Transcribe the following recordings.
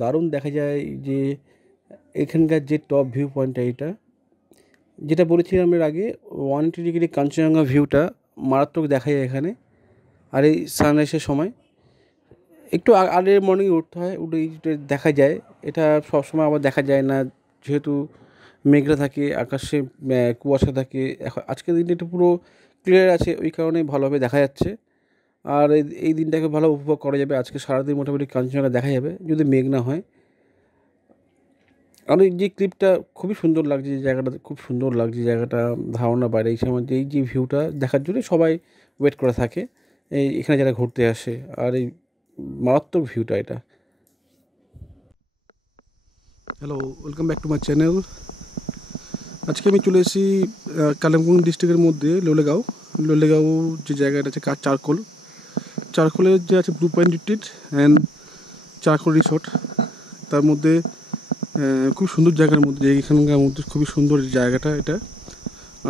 দারুণ দেখা যায় যে এখানকার যে টপ ভিউ পয়েন্টটা এটা, যেটা বলেছিলাম এর আগে, 180 ডিগ্রি কাঞ্চনজঙ্ঘা ভিউটা মারাত্মক দেখা যায় এখানে। আর এই সানরাইজের সময় একটু আর্লি মর্নিংয়ে উঠতে হয়, উঠে দেখা যায়। এটা সবসময় আবার দেখা যায় না, যেহেতু মেঘলা থাকে, আকাশে কুয়াশা থাকে। এখন আজকের দিনটা একটু পুরো ক্লিয়ার আছে, ওই কারণে ভালোভাবে দেখা যাচ্ছে। আর এই দিনটাকে ভালো উপভোগ করা যাবে। আজকে সারাদিন মোটামুটি কাঞ্চনজঙ্ঘা দেখা যাবে যদি মেঘ না হয়। আর এই যে ক্লিপটা খুবই সুন্দর লাগছে, যে জায়গাটা খুব সুন্দর লাগছে, জায়গাটা ধারণা বাইরে। এই সময় এই যে ভিউটা দেখার জন্য সবাই ওয়েট করে থাকে, এখানে যারা ঘুরতে আসে। আর এই মারাত্মক ভিউটা এটা। Hello, welcome back to my channel. আজকে আমি চলে এসেছি কালিম্পং ডিস্ট্রিক্টের মধ্যে লোলেগাঁও যে জায়গাটা আছে, চারকোলের যে আছে blue point retreat and charcoal resort. তার মধ্যে খুব সুন্দর জায়গার মধ্যে, এখানকার মধ্যে খুবই সুন্দর জায়গাটা এটা।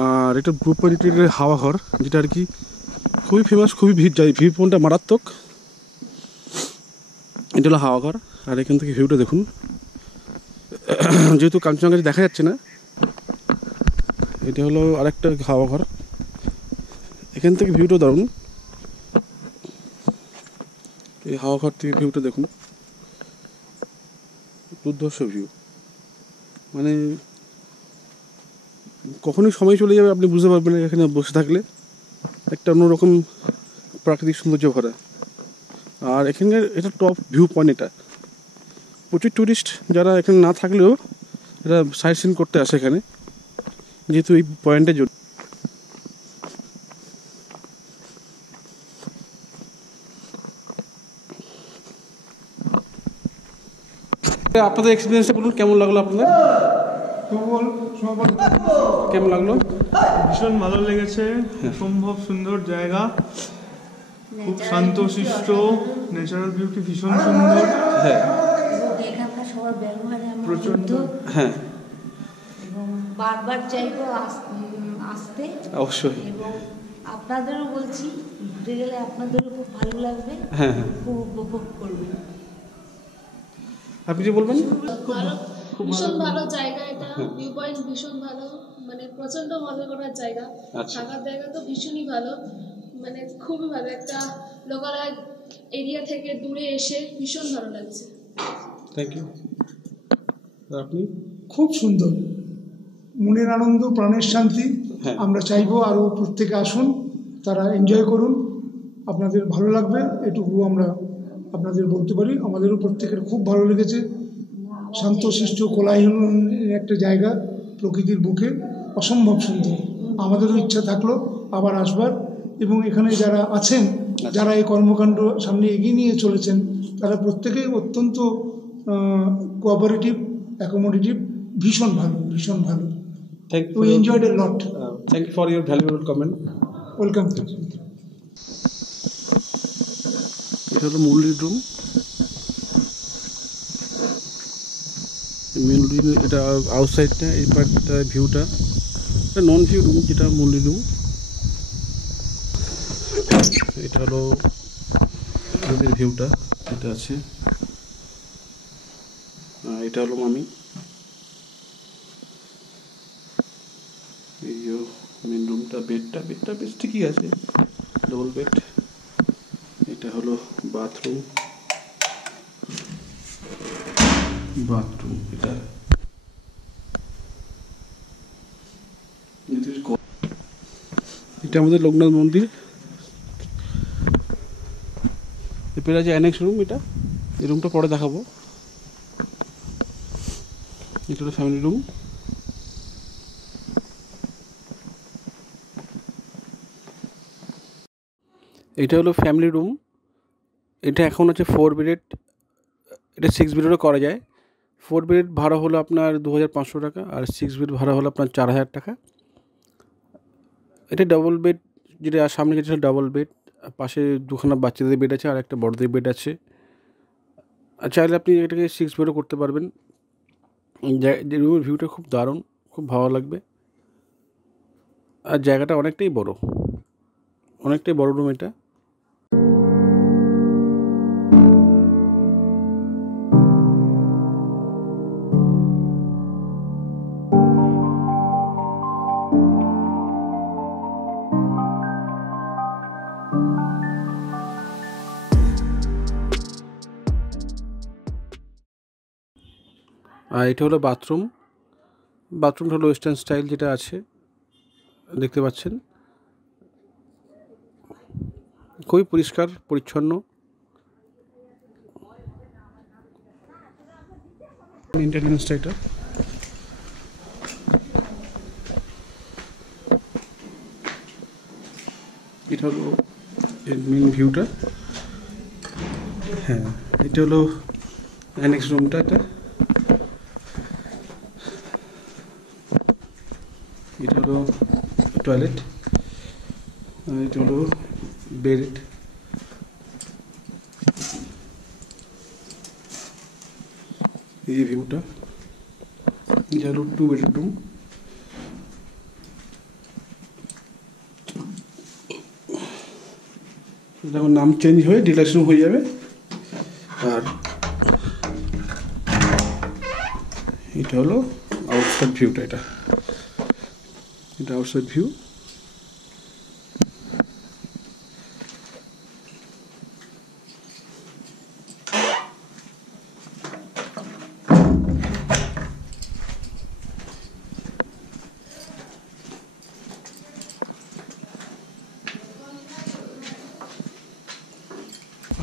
আর এটা ব্লু পয়েন্ট রিট্রিটের হাওয়া ঘর, যেটা আর কি খুবই ফেমাস, খুবই ভিড় যায়, ভিউ পয়েন্টটা মারাত্মক। এটা হলো হাওয়া ঘর। আর এখান থেকে ভিউটা দেখুন, যেহেতু কাঞ্চনজঙ্ঘা দেখা যাচ্ছে না, এটা হলো আরেকটা হাওয়া ঘর। এখান থেকে ভিউটা দারুণ। এই হাওয়া ঘর থেকে ভিউটা দেখুন, দুর্ধর্ষ ভিউ। মানে কখনই সময় চলে যাবে আপনি বুঝতে পারবেন না এখানে বসে থাকলে। একটা অন্যরকম প্রাকৃতিক সৌন্দর্য ভরা। আর এখানকার এটা টপ ভিউ পয়েন্ট। এটা প্রচুর ট্যুরিস্ট যারা এখানে না থাকলেও এরা সাইট সিন করতে আসে এখানে, যেহেতু এই পয়েন্টের জন্য। আপনাদের এক্সপিরিয়েন্সটা বলুন, কেমন লাগলো আপনাদের? কেমন লাগলো? ভীষণ ভালো লেগেছে। অসম্ভব সুন্দর জায়গা, খুব শান্তশিষ্ট, ন্যাচারাল বিউটি ভীষণ সুন্দর। হ্যাঁ, এখানকার সবার ব্যবহারে আমরা প্রচণ্ড। হ্যাঁ, এবং বারবার চাইবো আসতে। অবশ্যই। এবং আপনাদেরও বলছি, ঘুরতে গেলে আপনাদেরও খুব ভালো লাগবে। হ্যাঁ, হ্যাঁ। খুব উপভোগ করবেন। আপনি যে বলবেন? ভালো, ভীষণ ভালো জায়গা এটা। ভিউ পয়েন্ট ভীষণ ভালো, মানে প্রচন্ড মজা করার জায়গা। থাকার জায়গা তো ভীষণই ভালো, মানে খুবই ভালো। একটা লোকালয় এরিয়া থেকে দূরে এসে ভীষণ ভালো লাগছে। Thank you. আপনি? খুব সুন্দর, মনের আনন্দ, প্রাণের শান্তি। হ্যাঁ। আমরা চাইবো আরও প্রত্যেকে আসুন, তারা এনজয় করুন, আপনাদের ভালো লাগবে, এটুকু আমরা আপনাদের বলতে পারি। আমাদেরও প্রত্যেকের খুব ভালো লেগেছে। শান্তশিষ্ট কোলাহল একটা জায়গা, প্রকৃতির বুকে, অসম্ভব সুন্দর। আমাদেরও ইচ্ছা থাকলো আবার আসবার। এবং এখানে যারা আছেন, যারা এই কর্মকাণ্ড সামনে এগিয়ে নিয়ে চলেছেন, তারা প্রত্যেকেই অত্যন্ত কোঅপারেটিভ, অ্যাকোমোডেটিভ, ভীষণ ভালো, ভীষণ ভালো। We enjoyed a lot. Thank you for your valuable comment. Welcome. এটা হলো মুরলির রুম। এটা আউটসাইডটা, এই পার্টটা ভিউটা, এটা নন ভিউ রুম, যেটা মুরলি রুম। এটা হলো রুমের ভিউটা, এটা আছে। এটা হলো মামি। এই যে মেন রুমটা, বেডটা বেশ ঠিকই আছে, ডবল বেড। এটা হলো বাথরুম। এটা আমাদের লোকনাথ মন্দির। এরপরে আছে অ্যানেক্স রুম। এই রুমটা পরে দেখাবো। এটা হলো ফ্যামিলি রুম। এটা হলো ফ্যামিলি রুম। এটা এখন হচ্ছে 4 বেডেড। এটা 6 বেডেরও করা যায়। 4 বেড ভাড়া হলো আপনার 2500 টাকা, আর 6 বেড ভাড়া হলো আপনার 4000 টাকা। এটা ডবল বেড, যেটা সামনে যেটা ডবল বেড, পাশে দুখানা বাচ্চাদের বেড আছে আর একটা বড়দের বেড আছে। আর চাইলে আপনি এটাকে 6 বেডও করতে পারবেন। যে রুমের ভিউটা খুব দারুণ, খুব ভালো লাগবে। আর জায়গাটা অনেকটাই বড় রুম এটা। আর এটা হলো বাথরুম। বাথরুমটা হলো ওয়েস্টার্ন স্টাইল যেটা আছে, দেখতে পাচ্ছেন। খুবই পরিষ্কার পরিচ্ছন্ন। মেনটেনেন্সটা এটা হলো মেন ভিউটা। হ্যাঁ, এটা হলো অ্যানেক্স রুমটা। এটা হলো টয়লেট, আর এটা হলো বেড। এই ভিউটা, এটা হলো 2 বেডরুম। যখন নাম চেঞ্জ হয়ে ডিলাক্স রুম হয়ে যাবে। আর এটা হলো আউটসাইড ভিউটা। এটা আউটসাইড ভিউ।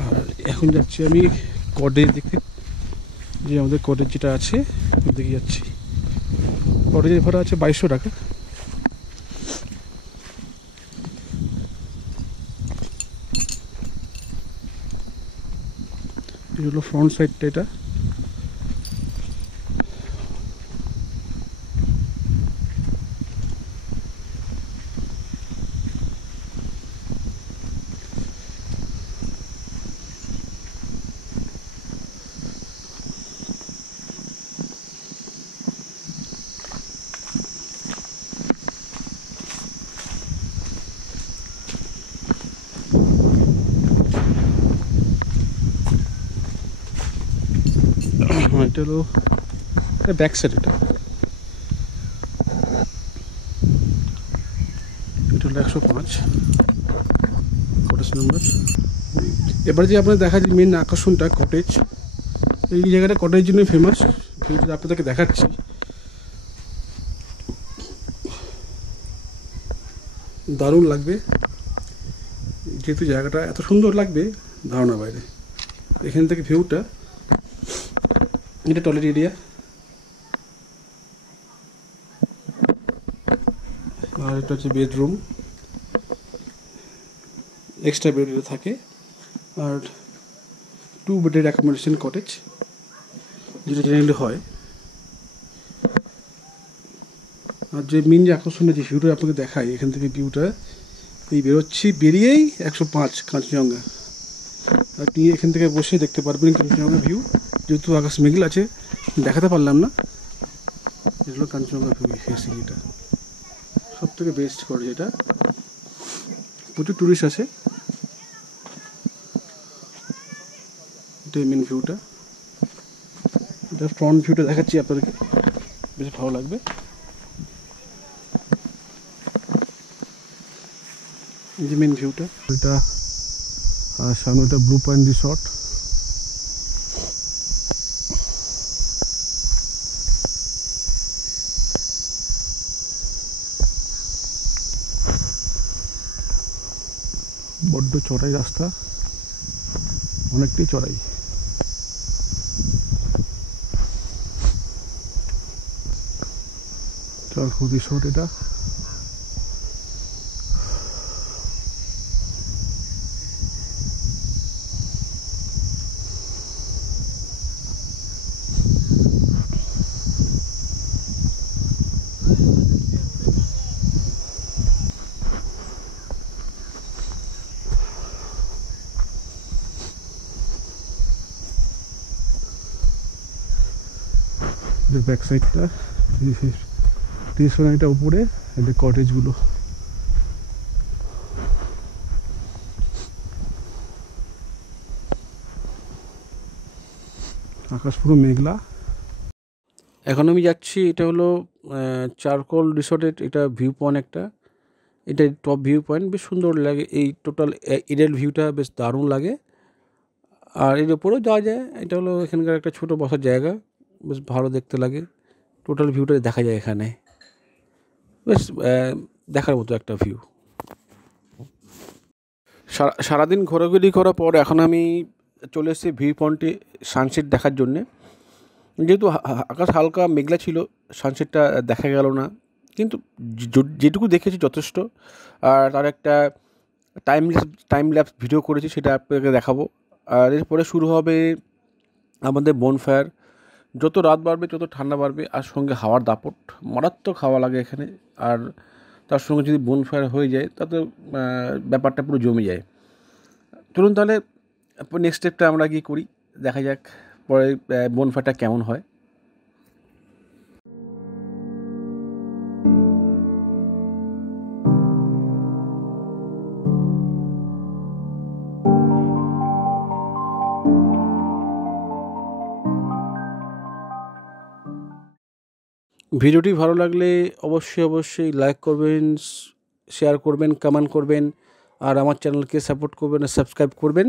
আর এখন যাচ্ছি আমি কটেজ দেখতে, যে আমাদের কটেজ যেটা আছে দেখে যাচ্ছি। কটেজের ভাড়া আছে 2200 টাকা। এটা হলো ফ্রন্ট সাইডটা। এটা এটা হলো ব্যাক সাইড। এটা হলো 105 কটেজ নাম্বার। এবার যে আপনার দেখা যায় মেন আকর্ষণটা কটেজ। এই জায়গাটা কটেজের জন্য ফেমাস। ভিউটা আপনাদেরকে দেখাচ্ছি। দারুণ লাগবে, যেহেতু জায়গাটা এত সুন্দর লাগবে ধারণা বাইরে। এখান থেকে ভিউটা, এটা টয়লেট এরিয়া। আর এটা হচ্ছে বেডরুম, এক্সট্রা বেড থাকে। আর 2 বেডের অ্যাকোমোডেশন কটেজ, যেটা জেনারেলি হয়। আর যে মেন যে আকর্ষণীয় যে ভিউটা আপনাকে দেখাই, এখান থেকে ভিউটা এই বেরোচ্ছি, বেরিয়েই 105 কাঞ্চনজঙ্ঘা। আপনি এখান থেকে বসে দেখতে পারবেন কাঞ্চনজঙ্ঘা ভিউ। যেহেতু আকাশ মেঘলা আছে দেখাতে পারলাম না। এগুলো কাঞ্চনজঙ্ঘা ভিউ ফেসিং। এটা সব থেকে বেস্ট করে, যেটা প্রচুর টুরিস্ট আছে। এটাই মেন ভিউটা। এটা ফ্রন্ট ভিউটা দেখাচ্ছি আপনাদেরকে, বেশ ভালো লাগবে। এই যে মেন ভিউটা এটা। আর সামনে এটা ব্লু পয়েন্ট রিসর্ট। বড্ড চড়াই রাস্তা, অনেকটাই চড়াই। চারকুল রিসর্ট এটা। ব্যাক সাইডটা এটা উপরে, এটা কটেজগুলো। আকাশ পুরো মেঘলা। এখন আমি যাচ্ছি, এটা হলো চারকোল রিসর্টের এটা ভিউ পয়েন্ট একটা। এটা টপ ভিউ পয়েন্ট, বেশ সুন্দর লাগে। এই টোটাল এরিয়াল ভিউটা বেশ দারুণ লাগে। আর এর উপরেও যাওয়া যায়। এটা হলো এখানকার একটা ছোটো বসার জায়গা, বেশ ভালো দেখতে লাগে। টোটাল ভিউটা দেখা যায় এখানে, বেশ দেখার মতো একটা ভিউ। সারাদিন ঘোরাঘুরি করার পর এখন আমি চলে এসেছি ভিউ পয়েন্টে সানসেট দেখার জন্যে। যেহেতু আকাশ হালকা মেঘলা ছিল, সানসেটটা দেখা গেল না, কিন্তু যেটুকু দেখেছি যথেষ্ট। আর তার একটা টাইম ল্যাপস ভিডিও করেছি, সেটা আপনাকে দেখাবো। আর এরপরে শুরু হবে আমাদের বনফায়ার। যত রাত বাড়বে তত ঠান্ডা বাড়বে, আর সঙ্গে হাওয়ার দাপট, মারাত্মক হাওয়া লাগে এখানে। আর তার সঙ্গে যদি বনফায়ার হয়ে যায় তাতে ব্যাপারটা পুরো জমে যায়। চলুন তাহলে নেক্সট স্টেপটা আমরা গিয়ে করি, দেখা যাক পরে বনফায়ারটা কেমন হয়। ভিডিওটি ভালো লাগলে অবশ্যই লাইক করবেন, শেয়ার করবেন, কমেন্ট করবেন, আর আমার চ্যানেলকে সাপোর্ট করবেন, সাবস্ক্রাইব করবেন।